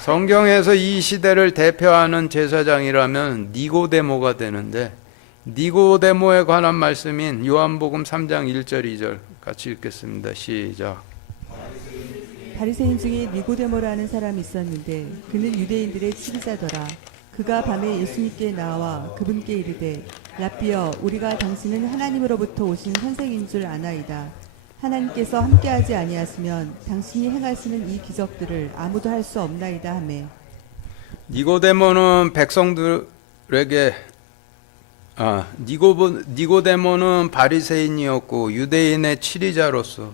성경에서 이 시대를 대표하는 제사장이라면 니고데모가 되는데 니고데모에 관한 말씀인 요한복음 3장 1절 2절 같이 읽겠습니다. 시작. 바리새인 중에 니고데모라는 사람이 있었는데 그는 유대인들의 치리자더라. 그가 밤에 예수님께 나와 그분께 이르되 랍비여 우리가 당신은 하나님으로부터 오신 선생인 줄 아나이다. 하나님께서 함께하지 아니하시면 당신이 행하시는 이 기적들을 아무도 할 수 없나이다 하매 니고데모는 백성들에게 니고데모는 바리새인이었고 유대인의 치리자로서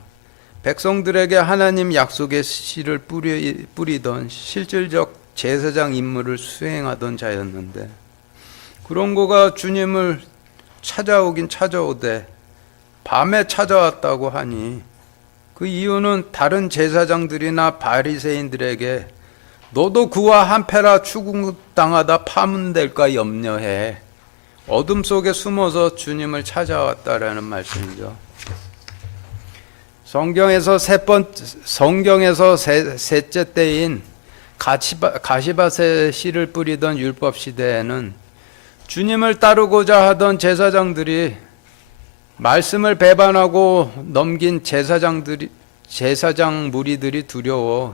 백성들에게 하나님 약속의 씨를 뿌리던 실질적 제사장 임무를 수행하던 자였는데 그런 거가 주님을 찾아오긴 찾아오되 밤에 찾아왔다고 하니 그 이유는 다른 제사장들이나 바리새인들에게 너도 그와 한패라 추궁당하다 파문될까 염려해 어둠 속에 숨어서 주님을 찾아왔다라는 말씀이죠. 성경에서 셋째 때인 가시밭에 씨를 뿌리던 율법 시대에는 주님을 따르고자 하던 제사장들이 말씀을 배반하고 넘긴 제사장 무리들이 두려워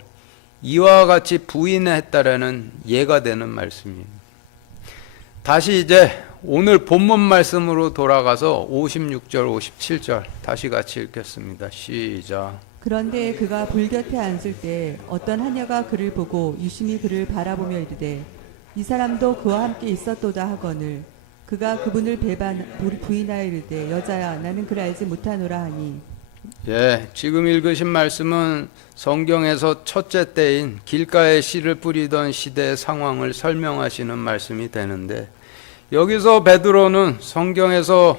이와 같이 부인했다라는 예가 되는 말씀입니다. 다시 이제 오늘 본문 말씀으로 돌아가서 56절 57절 다시 같이 읽겠습니다. 시작. 그런데 그가 불 곁에 앉을 때 어떤 하녀가 그를 보고 유심히 그를 바라보며 이르되 이 사람도 그와 함께 있었도다 하거늘 그가 그분을 부인하여 이르되 여자야 나는 그를 알지 못하노라 하니 지금 읽으신 말씀은 성경에서 첫째 때인 길가에 씨를 뿌리던 시대의 상황을 설명하시는 말씀이 되는데 여기서 베드로는 성경에서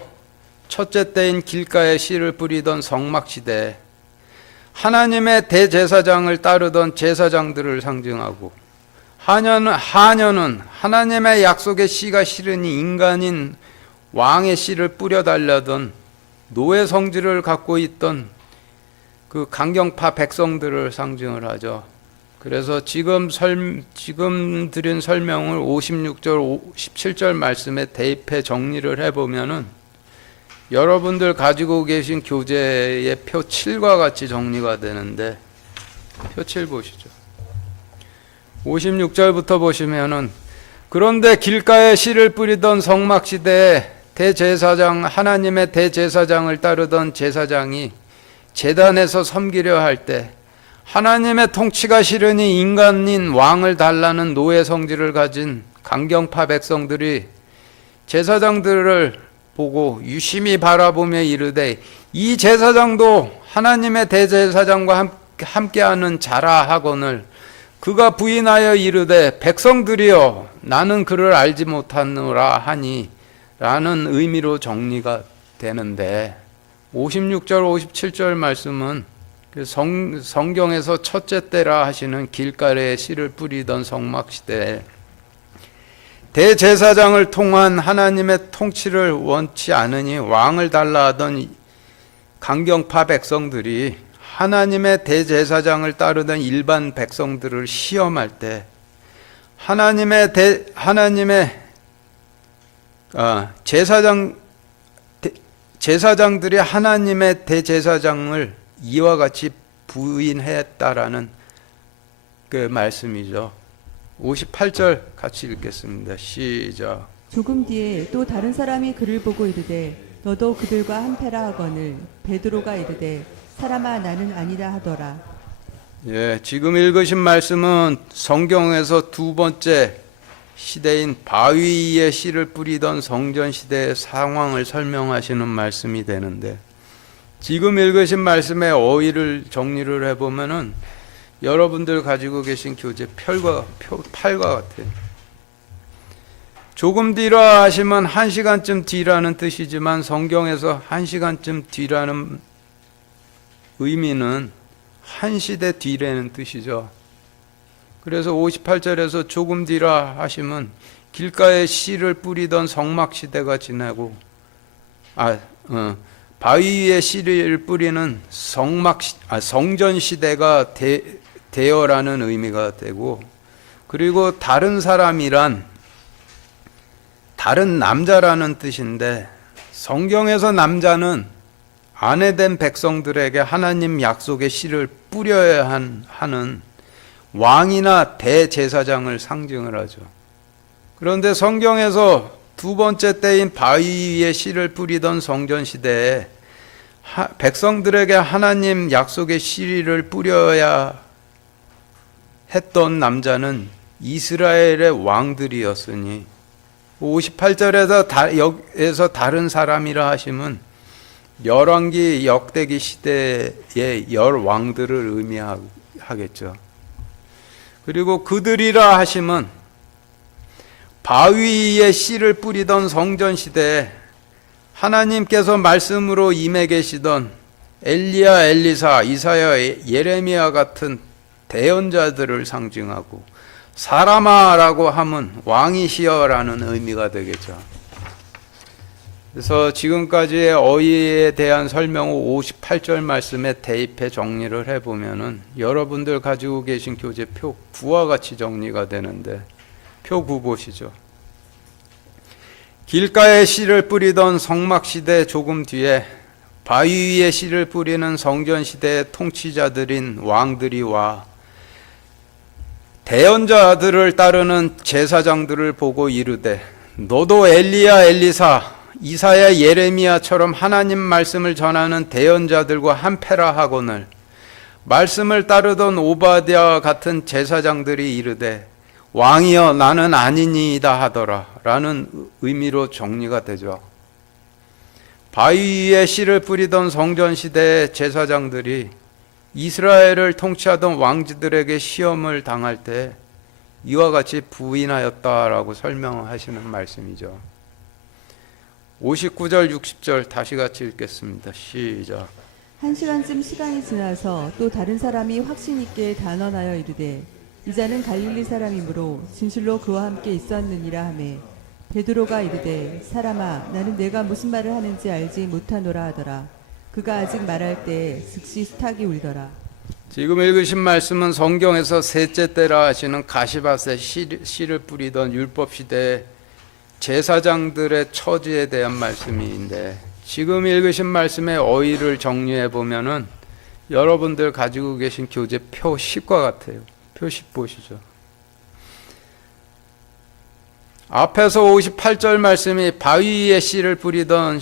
첫째 때인 길가에 씨를 뿌리던 성막시대에 하나님의 대제사장을 따르던 제사장들을 상징하고 하녀는 하나님의 약속의 씨가 실으니 인간인 왕의 씨를 뿌려달라던 노예 성질을 갖고 있던 그 강경파 백성들을 상징을 하죠. 그래서 지금 드린 설명을 56절, 17절 말씀에 대입해 정리를 해보면은 여러분들 가지고 계신 교재의 표 7과 같이 정리가 되는데, 표 7 보시죠. 56절부터 보시면은, 그런데 길가에 씨를 뿌리던 성막 시대에 대제사장, 하나님의 대제사장을 따르던 제사장이 제단에서 섬기려 할 때 하나님의 통치가 싫으니 인간인 왕을 달라는 노예 성질을 가진 강경파 백성들이 제사장들을 보고 유심히 바라보며 이르되, 이 제사장도 하나님의 대제사장과 함께하는 자라 하거늘 그가 부인하여 이르되, 백성들이여 나는 그를 알지 못하노라 하니 라는 의미로 정리가 되는데, 56절 57절 말씀은 성경에서 첫째 때라 하시는 길가에 씨를 뿌리던 성막 시대에 대제사장을 통한 하나님의 통치를 원치 않으니 왕을 달라 하던 강경파 백성들이 하나님의 대제사장을 따르던 일반 백성들을 시험할 때 제사장들이 하나님의 대제사장을 이와 같이 부인했다라는 그 말씀이죠. 58절 같이 읽겠습니다. 시작. 조금 뒤에 또 다른 사람이 그를 보고 이르되 너도 그들과 한패라 하거늘 베드로가 이르되 사람아 나는 아니라 하더라. 예, 지금 읽으신 말씀은 성경에서 두 번째 시대인 바위 위에 씨를 뿌리던 성전 시대의 상황을 설명하시는 말씀이 되는데, 지금 읽으신 말씀의 어휘를 정리를 해보면은 여러분들 가지고 계신 교재 표 8과 같아요. 조금 뒤라 하시면 1시간쯤 뒤라는 뜻이지만 성경에서 1시간쯤 뒤라는 의미는 한 시대 뒤라는 뜻이죠. 그래서 58절에서 조금 뒤라 하시면 길가에 씨를 뿌리던 성막 시대가 지나고, 바위 위에 씨를 뿌리는 성전 시대가 되어라는 의미가 되고, 그리고 다른 사람이란 다른 남자라는 뜻인데, 성경에서 남자는 아내된 백성들에게 하나님 약속의 씨를 뿌려야 하는 왕이나 대제사장을 상징을 하죠. 그런데 성경에서 두 번째 때인 바위 위에 씨를 뿌리던 성전 시대에 백성들에게 하나님 약속의 씨를 뿌려야 했던 남자는 이스라엘의 왕들이었으니, 58절에서 다른 사람이라 하시면 열왕기 역대기 시대의 열 왕들을 의미하겠죠. 그리고 그들이라 하시면 바위 위에 씨를 뿌리던 성전 시대에 하나님께서 말씀으로 임해 계시던 엘리야, 엘리사, 이사야, 예레미야 같은 대언자들을 상징하고, 사람아라고 하면 왕이시여라는 의미가 되겠죠. 그래서 지금까지의 어휘에 대한 설명을 58절 말씀에 대입해 정리를 해보면은 여러분들 가지고 계신 교재 표 9와 같이 정리가 되는데, 표 9 보시죠. 길가에 씨를 뿌리던 성막 시대 조금 뒤에 바위 위에 씨를 뿌리는 성전 시대의 통치자들인 왕들이 와 대언자들을 따르는 제사장들을 보고 이르되, 너도 엘리야, 엘리사, 이사야, 예레미야처럼 하나님 말씀을 전하는 대언자들과 한패라 하거늘 말씀을 따르던 오바댜 같은 제사장들이 이르되, 왕이여 나는 아니니이다 하더라 라는 의미로 정리가 되죠. 바위 위에 씨를 뿌리던 성전 시대의 제사장들이 이스라엘을 통치하던 왕들에게 시험을 당할 때 이와 같이 부인하였다라고 설명하시는 말씀이죠. 59절 60절 다시 같이 읽겠습니다. 시작. 1시간쯤 시간이 지나서 또 다른 사람이 확신 있게 단언하여 이르되 이 자는 갈릴리 사람이므로 진실로 그와 함께 있었느니라 하매 베드로가 이르되 사람아 나는 내가 무슨 말을 하는지 알지 못하노라 하더라. 그가 아직 말할 때 즉시 수탉이 울더라. 지금 읽으신 말씀은 성경에서 셋째 때라 하시는 가시밭에 씨를 뿌리던 율법시대의 제사장들의 처지에 대한 말씀인데, 지금 읽으신 말씀의 어휘를 정리해 보면은 여러분들 가지고 계신 교재 표 10과 같아요. 표 10 보시죠. 앞에서 58절 말씀이 바위 위에 씨를 뿌리던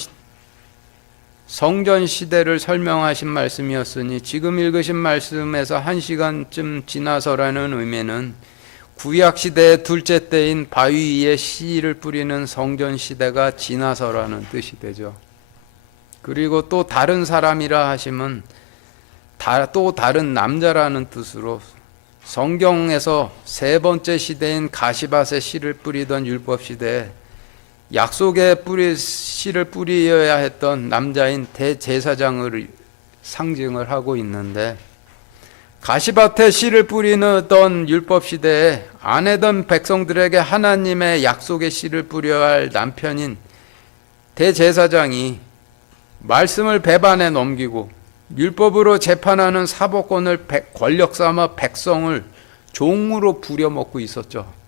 성전 시대를 설명하신 말씀이었으니, 지금 읽으신 말씀에서 1시간쯤 지나서라는 의미는 구약 시대의 둘째 때인 바위 위에 씨를 뿌리는 성전 시대가 지나서라는 뜻이 되죠. 그리고 또 다른 사람이라 하시면 또 다른 남자라는 뜻으로 성경에서 세 번째 시대인 가시밭에 씨를 뿌리던 율법 시대에 약속의 씨를 뿌려야 했던 남자인 대제사장을 상징을 하고 있는데, 가시밭에 씨를 뿌리던 율법 시대에 아내던 백성들에게 하나님의 약속의 씨를 뿌려야 할 남편인 대제사장이 말씀을 배반해 넘기고 율법으로 재판하는 사법권을 권력 삼아 백성을 종으로 부려먹고 있었죠.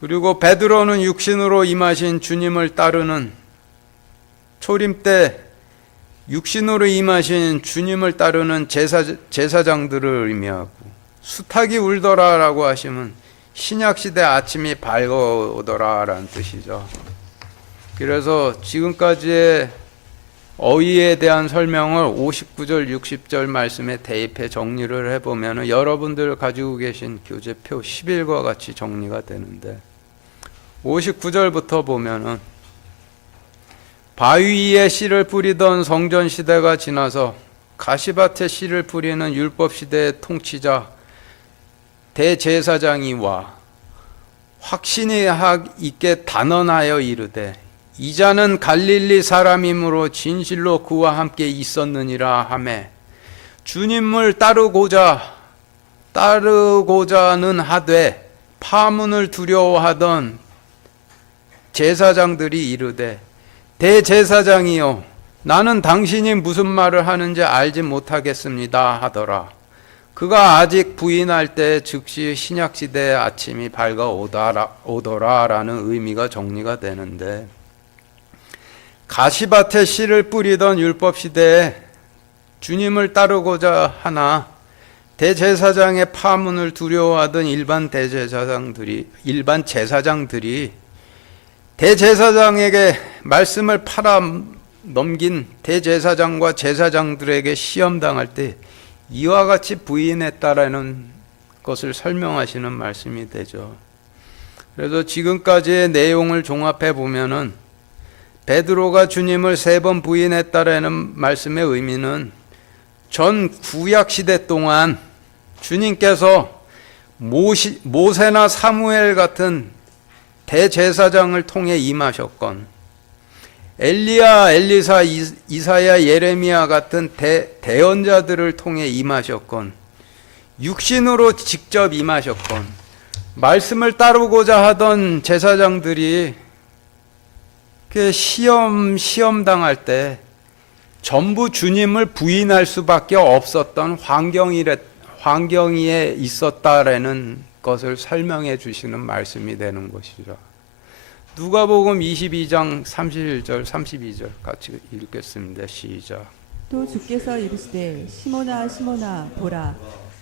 그리고 베드로는 육신으로 임하신 주님을 따르는, 초림 때 육신으로 임하신 주님을 따르는 제사장들을 의미하고, 수탉이 울더라라고 하시면 신약시대 아침이 밝아오더라라는 뜻이죠. 그래서 지금까지의 어휘에 대한 설명을 59절 60절 말씀에 대입해 정리를 해보면 여러분들 가지고 계신 교재표 11과 같이 정리가 되는데, 59절부터 보면은 바위 위에 씨를 뿌리던 성전 시대가 지나서 가시밭에 씨를 뿌리는 율법 시대의 통치자 대제사장이 와 확신이 있게 단언하여 이르되, 이자는 갈릴리 사람이므로 진실로 그와 함께 있었느니라 하매, 주님을 따르고자는 하되 파문을 두려워하던 제사장들이 이르되, 대제사장이여, 나는 당신이 무슨 말을 하는지 알지 못하겠습니다 하더라. 그가 아직 부인할 때 즉시 신약시대의 아침이 밝아오더라라는 의미가 정리가 되는데, 가시밭에 씨를 뿌리던 율법시대에 주님을 따르고자 하나 대제사장의 파문을 두려워하던 일반 제사장들이 대제사장에게 말씀을 팔아넘긴 대제사장과 제사장들에게 시험당할 때 이와 같이 부인했다라는 것을 설명하시는 말씀이 되죠. 그래서 지금까지의 내용을 종합해 보면은 베드로가 주님을 3번 부인했다라는 말씀의 의미는 전 구약 시대 동안 주님께서 모세나 사무엘 같은 대제사장을 통해 임하셨건, 엘리야, 엘리사, 이사야, 예레미야 같은 대언자들을 통해 임하셨건, 육신으로 직접 임하셨건, 말씀을 따르고자 하던 제사장들이 시험 당할 때 전부 주님을 부인할 수밖에 없었던 환경에 있었다라는 것을 설명해 주시는 말씀이 되는 것이죠. 누가복음 22장 31절 32절 같이 읽겠습니다. 시작. 또 주께서 이르시되, 시몬아 시몬아 보라,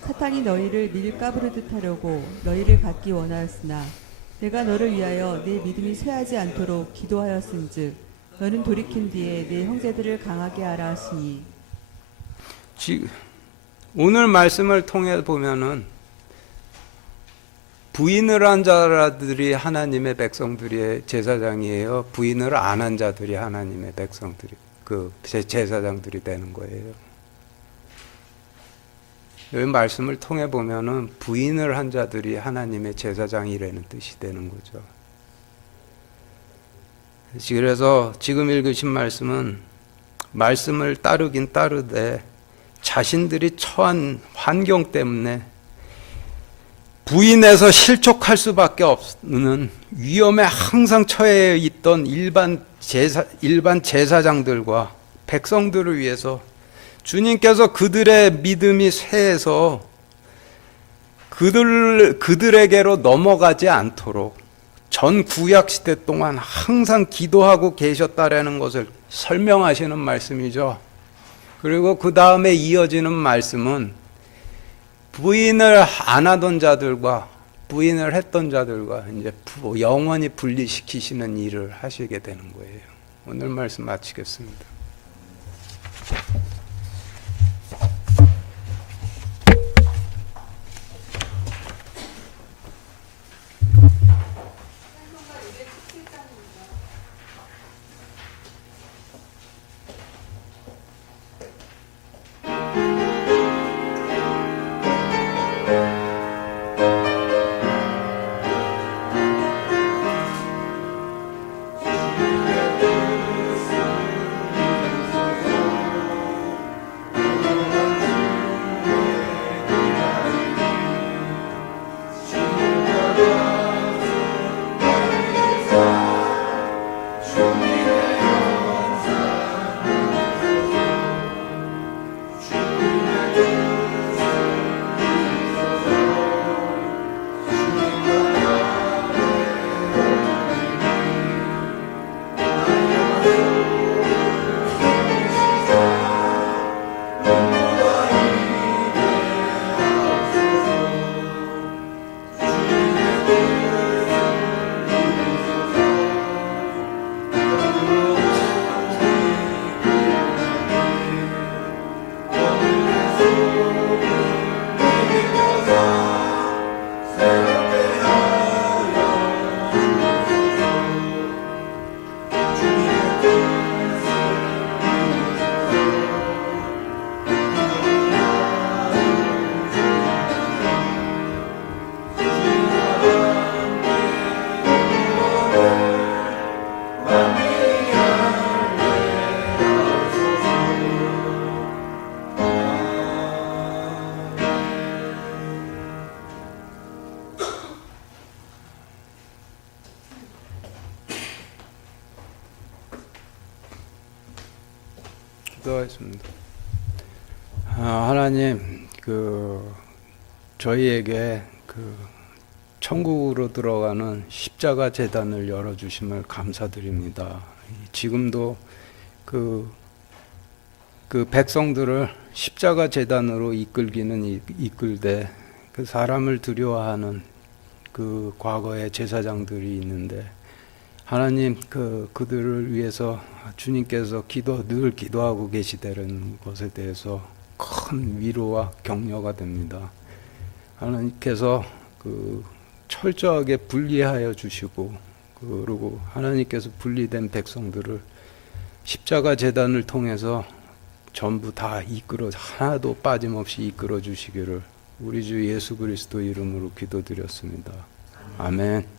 사탄이 너희를 밀가부르듯 하려고 너희를 갖기 원하였으나 내가 너를 위하여 네 믿음이 쇠하지 않도록 기도하였은즉 너는 돌이킨 뒤에 네 형제들을 강하게 하라 하시니. 오늘 말씀을 통해 보면은 부인을 한 자들이 하나님의 백성들의 제사장이에요. 부인을 안 한 자들이 하나님의 백성들이 제사장들이 되는 거예요. 이 말씀을 통해 보면은 부인을 한 자들이 하나님의 제사장이라는 뜻이 되는 거죠. 그래서 지금 읽으신 말씀은 말씀을 따르긴 따르되 자신들이 처한 환경 때문에 부인해서 실족할 수밖에 없는 위험에 항상 처해 있던 일반 제사장들과 백성들을 위해서 주님께서 그들의 믿음이 쇠해서 그들에게로 넘어가지 않도록 전 구약 시대 동안 항상 기도하고 계셨다라는 것을 설명하시는 말씀이죠. 그리고 그 다음에 이어지는 말씀은 부인을 안 하던 자들과 부인을 했던 자들과 이제 영원히 분리시키시는 일을 하시게 되는 거예요. 오늘 말씀 마치겠습니다. 기도하겠습니다. 하나님, 저희에게 천국으로 들어가는 십자가 제단을 열어주심을 감사드립니다. 지금도 그 백성들을 십자가 제단으로 이끌기는 이끌되 그 사람을 두려워하는 그 과거의 제사장들이 있는데 하나님 그들을 위해서 주님께서 늘 기도하고 계시다는 것에 대해서 큰 위로와 격려가 됩니다. 하나님께서 철저하게 분리하여 주시고 그리고 하나님께서 분리된 백성들을 십자가 제단을 통해서 전부 다 하나도 빠짐없이 이끌어 주시기를 우리 주 예수 그리스도 이름으로 기도드렸습니다. 아멘.